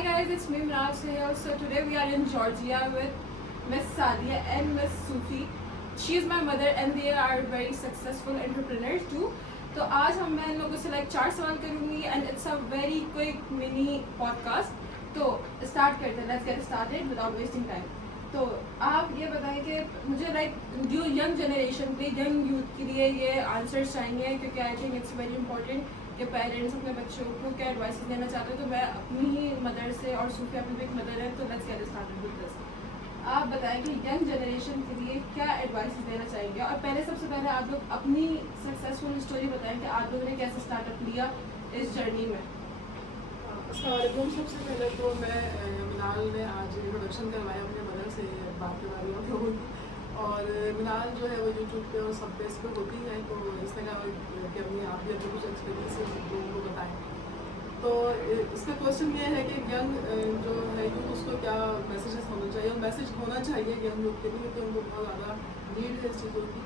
Hi guys, it's me Mraj here. So today we are in Georgia with Miss Sadia and Miss Sufi. She is my mother and they are very successful entrepreneurs too. तो आज मैं इन लोगों से 4 सवाल करूँगी and it's a very quick mini podcast. तो start करते हैं. Let's get started without wasting time. तो आप ये बताएं कि मुझे जो यंग जनरेशन पे यंग यूथ के लिए ये आंसर्स चाहिए क्योंकि आई थिंक इट्स वेरी इंपॉर्टेंट कि पेरेंट्स अपने बच्चों को क्या एडवाइस देना चाहते हैं. तो मैं अपनी ही मदर से और सूफी अपनी भी एक मदर है तो let's get started with this. आप बताएं कि यंग जनरेशन के लिए क्या एडवाइस देना चाहिए और पहले सबसे पहले आप लोग अपनी सक्सेसफुल स्टोरी बताएं कि आप लोगों ने कैसे स्टार्टअप लिया इस जर्नी में. सबसे पहले तो मैं मिनाल ने आज इंट्रोडक्शन करवाया अपने मदर से बात के बारे में और मिनाल जो है वो यूट्यूब पे और सब पेज पे होती है तो इसने कहा कि अपनी आप भी अपने कुछ एक्सपीरियंस लोगों को बताएं. तो इसका क्वेश्चन ये है कि यंग जो है यूथ उसको क्या मैसेजेस होना चाहिए और मैसेज होना चाहिए यंग यूथ के लिए क्योंकि उनको बहुत ज़्यादा नीड है इस चीज़ों की.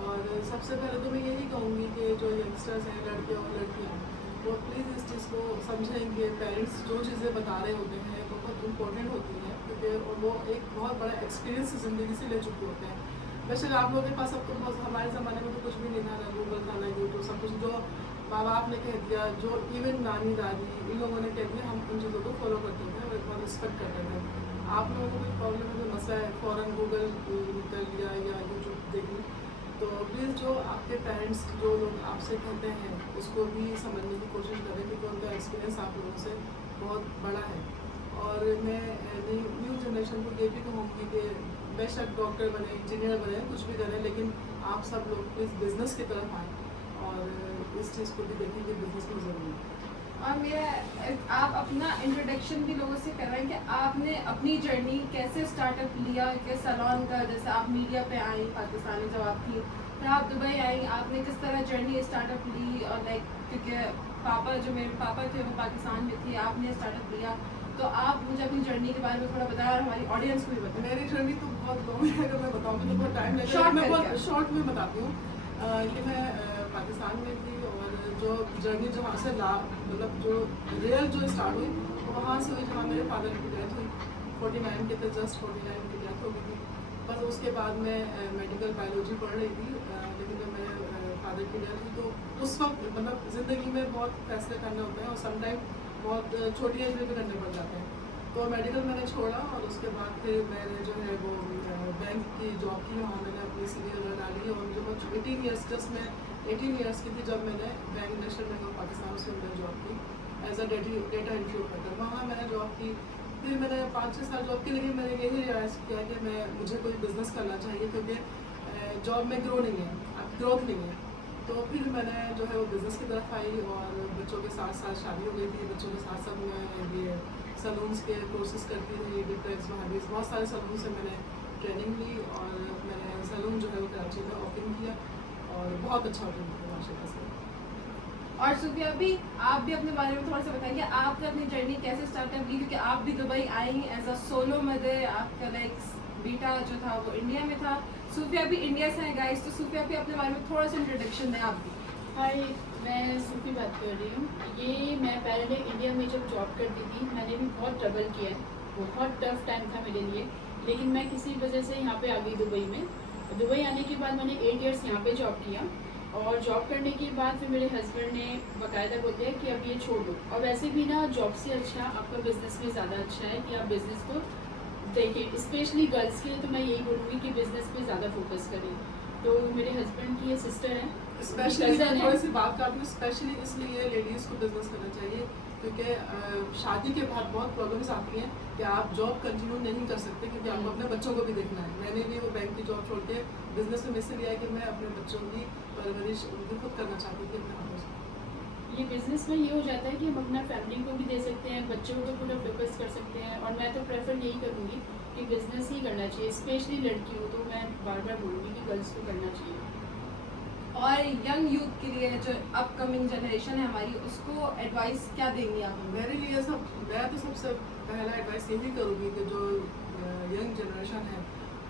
और सबसे पहले तो मैं यही कहूँगी कि जो यंगस्टर्स हैं लड़के और लड़कियाँ वो प्लीज़ इस चीज़ को समझें कि पेरेंट्स जो चीज़ें बता रहे होते हैं वो बहुत इंपॉर्टेंट होती हैं क्योंकि वो एक बहुत बड़ा एक्सपीरियंस ज़िंदगी से ले चुके होते हैं. वैसे आप लोगों के पास अब तो बहुत हमारे ज़माने में तो कुछ भी नहीं था, ना गूगल था ना यूट्यूब, सब कुछ जो माँ बाप ने कह दिया, जो इवन नानी दादी इन लोगों ने कह दिया, हम उन चीज़ों को फॉलो करते थे और बहुत रिस्पेक्ट करते थे. आप लोगों को कोई प्रॉब्लम है, कोई मसला है, फ़ौरन गूगल कर लिया या यूट्यूब देख ली. तो प्लीज़ जो आपके पेरेंट्स जो लोग आपसे कहते हैं उसको भी समझने की कोशिश करें क्योंकि उनका एक्सपीरियंस आप लोगों से बहुत बड़ा है. और मैं न्यू जनरेशन को ये भी कहूँगी कि बेशक डॉक्टर बने, इंजीनियर बने, कुछ भी करें, लेकिन आप सब लोग प्लीज़ बिज़नेस की तरफ आएँ और इस चीज़ को भी देखें कि बिज़नेस में ज़रूरी है. और मेरा आप अपना इंट्रोडक्शन भी लोगों से कर रहे हैं कि आपने अपनी जर्नी कैसे स्टार्टअप लिया कि सैलून का, जैसे आप मीडिया पे आई पाकिस्तान में जब आप थी, फिर आप दुबई आई, आपने किस तरह जर्नी स्टार्टअप ली और क्योंकि पापा जो मेरे पापा थे वो पाकिस्तान में थे, आपने स्टार्टअप लिया. तो आप मुझे अपनी जर्नी के बारे में थोड़ा बताएं और हमारी ऑडियंस को भी बताएं. मेरी जर्नी तो बहुत लॉन्ग है, अगर मैं बताऊँगी तो बहुत टाइम लगेगा. मैं बहुत शॉर्ट में बताती हूँ कि मैं पाकिस्तान में थी और जो जर्नी जहाँ से मतलब जो रियल जो स्टार्ट हुई वहाँ से हुई जहाँ मेरे फादर की डेथ हुई. 49 के थे, जस्ट 49 की डेथ हो गई थी. बस उसके बाद मैं मेडिकल बायोलॉजी पढ़ रही थी, लेकिन जब मेरे फादर की डेथ हुई तो उस वक्त मतलब ज़िंदगी में बहुत फैसले करने होते हैं और समटाइम बहुत छोटी एज में भी करने पड़ जाते हैं. तो मेडिकल मैंने छोड़ा और उसके बाद फिर मैंने जो है वो बैंक की जॉब की, वहाँ मैंने अपनी सीवी वगैरह डाली और मुझे बहुत 18 ईयर्स जस्ट मैं 18 ईयर्स की थी जब मैंने bank National Bank of Pakistan से मैंने जॉब की as a data entry operator. वहाँ मैंने जॉब की. फिर मैंने 5-6 साल जॉब की, लेकिन मैंने यही रियलाइज़ किया कि मुझे कोई बिज़नेस करना चाहिए क्योंकि जॉब में ग्रोथ नहीं है. तो फिर मैंने जो है वो बिज़नेस की तरफ आई और बच्चों के साथ साथ शादी हो गई थी. बच्चों के साथ साथ मैं ये सलून्स के कोर्सेज करती थी, डिप्लेक्स महाबीज, बहुत सारे सलून से मैंने ट्रेनिंग ली और मैंने सलून जो है वो कराची में ओपन किया और बहुत अच्छा ओपन किया माशाल्लाह से. और सुफिया भी आप भी अपने बारे में थोड़ा सा बताइए, आपने अपनी जर्नी कैसे स्टार्टअप की क्योंकि आप भी दुबई आई एज अ सोलो मदर. आपका बेटा जो था वो इंडिया में था. सूफिया भी इंडिया से है गाइस, तो सूफिया भी अपने बारे में थोड़ा सा इंट्रोडक्शन दें आप भी. हाय, मैं सूफी बात कर रही हूँ. ये मैं पहले इंडिया में जब जॉब करती थी मैंने भी बहुत ट्रबल किया है, बहुत टफ टाइम था मेरे लिए, लेकिन मैं किसी वजह से यहाँ पे आ गई दुबई में. दुबई आने के बाद मैंने 8 इयर्स यहाँ पे जॉब किया और जॉब करने के बाद फिर मेरे हस्बैंड ने बाकायदा बोलते हैं कि अब ये छोड़ दो. और वैसे भी ना जॉब से अच्छा आपका बिज़नेस में ज़्यादा अच्छा है कि आप बिज़नेस को देखिए. स्पेशली गर्ल्स के लिए तो मैं यही बोलूँगी कि बिज़नेस पे ज़्यादा फोकस करें. तो मेरे हस्बैंड की ये सिस्टर है, स्पेशली थोड़ी सी बात कर दूँ, स्पेशली इसलिए लेडीज़ को बिज़नेस करना चाहिए क्योंकि शादी के बाद बहुत प्रॉब्लम्स आती हैं कि आप जॉब कंटिन्यू नहीं कर सकते क्योंकि आपको अपने बच्चों को भी देखना है. मैंने भी वो बैंक की जॉब छोड़ के बिज़नेस में इसलिए आया कि मैं अपने बच्चों की परवरिश उनकी खुद करना चाहती थी अपने हाथों से. ये बिज़नेस में ये हो जाता है कि हम अपना फैमिली को भी दे सकते हैं, बच्चों को पूरा फोकस कर सकते हैं. और मैं तो प्रेफर यही करूँगी कि बिज़नेस ही करना चाहिए. स्पेशली लड़की हो तो मैं बार बार बोलूँगी कि गर्ल्स को करना चाहिए. और यंग यूथ के लिए जो अपकमिंग जनरेशन है हमारी, उसको एडवाइस क्या देंगी आप? मेरे लिए मैं तो सबसे पहला एडवाइस यही करूँगी कि जो यंग जनरेशन है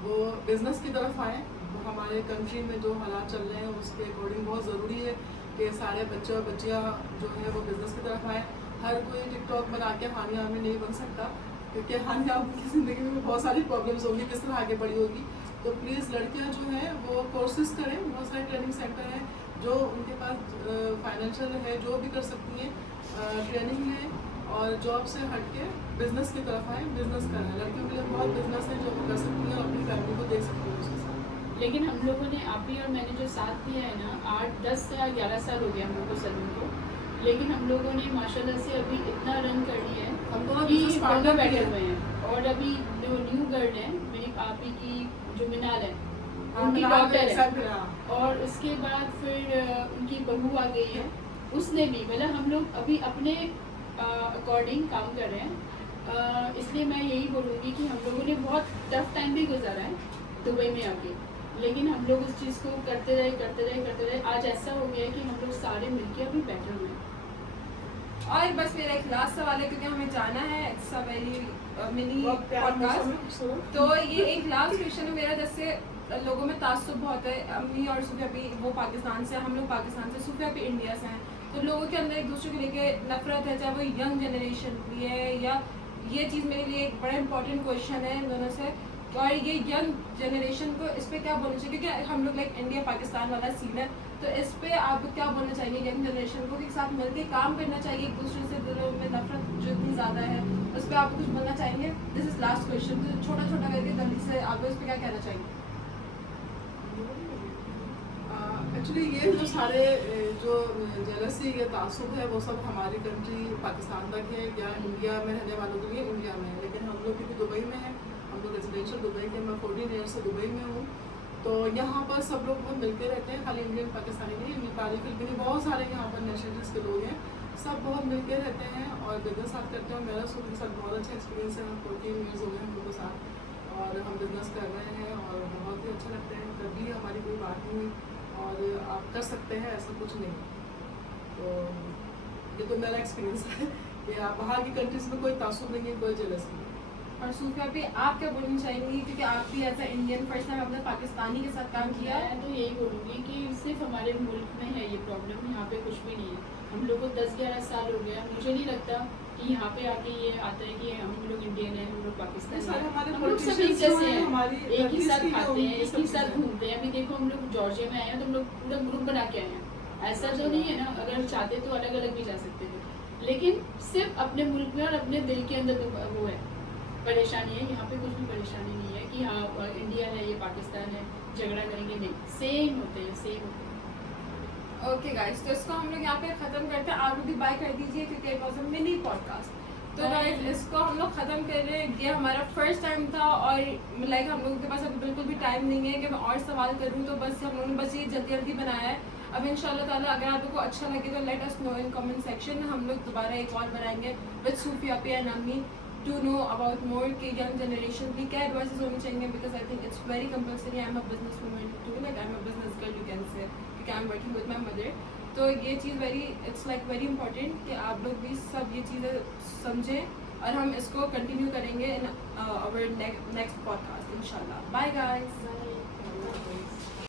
वो बिज़नेस की तरफ आए. हमारे कंट्री में जो हालात चल रहे हैं उसके अकॉर्डिंग बहुत ज़रूरी है कि सारे बच्चे और बच्चियाँ जो है वो बिज़नेस की तरफ आएँ हर कोई टिकटॉक बना के हानिया में नहीं बन सकता, क्योंकि हानिया की ज़िंदगी में बहुत सारी प्रॉब्लम्स होंगी, किस तरह आगे बढ़ी होगी। तो प्लीज़ लड़कियां जो हैं वो कोर्सेज करें, बहुत सारे ट्रेनिंग सेंटर हैं जो उनके पास फाइनेंशियल है, जो भी कर सकती हैं ट्रेनिंग है, और जॉब से हट के बिजनेस की तरफ आए, बिजनेस करें। लड़कियों के लिए बहुत बिजनेस है जो वो कर सकती हैं और अपनी फैमिली को देख सकती हैं उसके साथ। लेकिन हम लोगों ने, आप ही और मैंने जो साथ दिया है ना, 8, 10 या 11 साल हो गया हम लोग को सलून को, लेकिन हम लोगों ने माशाल्लाह से अभी इतना रन कर लिया है हम दोनों कि business partner दोनों भी बैठे हैं। हुए हैं। और अभी जो न्यू गर्ल है मेरी आप ही की, जो मिनाल है, हाँ, उनकी मिनाल डॉटर मेरे साथ भी रहा। है, और उसके बाद फिर उनकी बहू आ गई है, उसने भी, मतलब हम लोग अभी अपने अकॉर्डिंग काम कर रहे हैं। इसलिए मैं यही बोलूँगी कि हम लोगों ने बहुत टफ टाइम भी गुजारा है दुबई में आके, लेकिन हम लोग उस चीज़ को करते रहे। आज ऐसा हो गया है कि हम लोग सारे मिलके अभी बैठे हुए हैं। और बस मेरा एक लास्ट सवाल है, क्योंकि हमें जाना है, इट्स अ वेरी मिनी बहुत प्यारा मौसम है, पॉडकास्ट। खूबसूरत। तो ये एक लास्ट क्वेश्चन है मेरा, जैसे लोगों में तासुब बहुत है, अम्मी और सूफिया भी वो पाकिस्तान से, हम लोग पाकिस्तान से, सूफिया भी इंडिया से हैं, तो लोगों के अंदर एक दूसरे को लेके नफरत है, चाहे वो यंग जनरेशन की है, या ये चीज़ मेरे लिए एक बड़ा इंपॉर्टेंट क्वेश्चन है इन दोनों से। और ये यंग जनरेशन को इस पर क्या बोलना चाहिए, क्योंकि हम लोग लाइक इंडिया पाकिस्तान वाला सीन है, तो इस पे आप क्या बोलना चाहिए यंग जनरेशन को कि साथ मिलकर काम करना चाहिए, एक दूसरे से दिलों में नफरत जो इतनी ज़्यादा है, उस पर आप कुछ बोलना चाहेंगे? दिस इज लास्ट क्वेश्चन, तो छोटा छोटा करके जल्दी से आप इस पर क्या कहना चाहेंगे? एक्चुअली ये जो सारे जो जेलसी या तासुब है वो सब हमारी कंट्री पाकिस्तान तक है, या इंडिया में रहने वालों के लिए इंडिया में है, लेकिन हम लोग क्योंकि दुबई में हैं, हम लोग रेजिडेंशियल दुबई के, मैं 14 ईयर से दुबई में हूँ, तो यहाँ पर सब लोग बहुत मिलते रहते हैं, खाली इंडियन पाकिस्तानी नहीं, नेपाली फिलिपिनी बहुत सारे यहाँ पर नेशनलिटीज़ के लोग हैं, सब बहुत मिलते रहते हैं और बिजनेस साथ करते हैं। मेरा सूफी के साथ बहुत अच्छा एक्सपीरियंस है, हम 14 ईयर्स हो गए हम लोग के साथ, और हम बिजनेस कर रहे हैं और बहुत ही अच्छा लगता है, कभी हमारी कोई बात नहीं, और आप कर सकते हैं, ऐसा कुछ नहीं। तो ये तो मेरा एक्सपीरियंस है कि आप बाहर की कंट्रीज़ में कोई तासुब नहीं है, कोई जेलसी नहीं है। और सूफिया पे आप क्या बोलना चाहेंगी, क्योंकि आप भी as a Indian first time आपने पाकिस्तानी के साथ काम किया है? मैं तो यही बोलूँगी कि सिर्फ हमारे मुल्क में है ये प्रॉब्लम, यहाँ पे कुछ भी नहीं है। हम लोग को 10-11 साल हो गया, मुझे नहीं लगता कि यहाँ पे आके ये आता है कि हम लोग इंडियन हैं, हम लोग पाकिस्तानी हैं, हम लोग सब एक जैसे हैं, एक ही साथ खाते हैं, एक ही साथ घूमते हैं। अभी देखो हम लोग जॉर्जिया में आए हैं तो हम लोग पूरा ग्रुप बना के आए हैं, ऐसा तो नहीं है ना, अगर चाहते तो अलग अलग भी जा सकते थे, लेकिन सिर्फ अपने मुल्क में और अपने दिल के अंदर वो है परेशानी है। यहाँ पे कुछ भी परेशानी नहीं है कि हाँ इंडिया है, ये पाकिस्तान है, झगड़ा करेंगे, नहीं, सेम होते हैं, सेम होते हैं। ओके गाइस, तो इसको हम लोग यहाँ पे खत्म करते हैं। आप लोग भी बाय कर दीजिए, क्योंकि it was a mini podcast. तो गाइस इसको हम लोग खत्म कर रहे हैं। ये हमारा फर्स्ट टाइम था, और लाइक हम लोगों के पास अभी बिल्कुल भी टाइम नहीं है कि मैं और सवाल करूँ, तो बस हम लोगों ने बस ये जल्दी जल्दी बनाया है। अब इंशाल्लाह ताला अगर आप लोगों को अच्छा लगे तो let us know in comment section. हम लोग दोबारा एक और बनाएंगे विद सूफिया पे एंड अम्मी टू नो अबाउट मोर कि यंग जनरेशन की क्या एडवाइसेस होनी चाहिए, because I think it's very compulsory. I am a business woman too, like I am a business girl you can say, क्योंकि I am working with my mother. तो ये चीज़ it's like very important कि आप लोग भी सब ये चीज़ें समझें, और हम इसको कंटिन्यू करेंगे इन आवर नेक्स्ट पॉडकास्ट इंशाल्लाह। Bye guys.